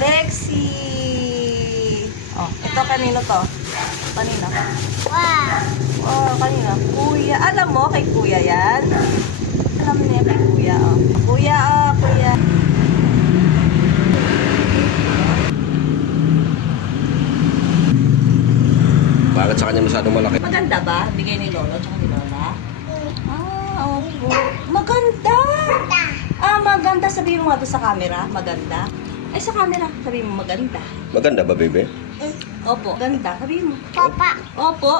Lexi. Oh, ito kanino to? Kanino? Oh, kanino? Kuya. Alam mo kay kuya yan? Alam niya kay kuya, oh. Kuya, oh, kuya. Bakit sa kanya masyadong malaki? Maganda ba? Bigay ni Lolo tsaka ni Lola? Opo. Maganda! Maganda. Sabihin mo nga doon sa camera. Maganda. Ay, sa camera. Sabihin mo maganda. Maganda ba, baby? Opo. Ganda. Sabihin mo. Papa. Opo.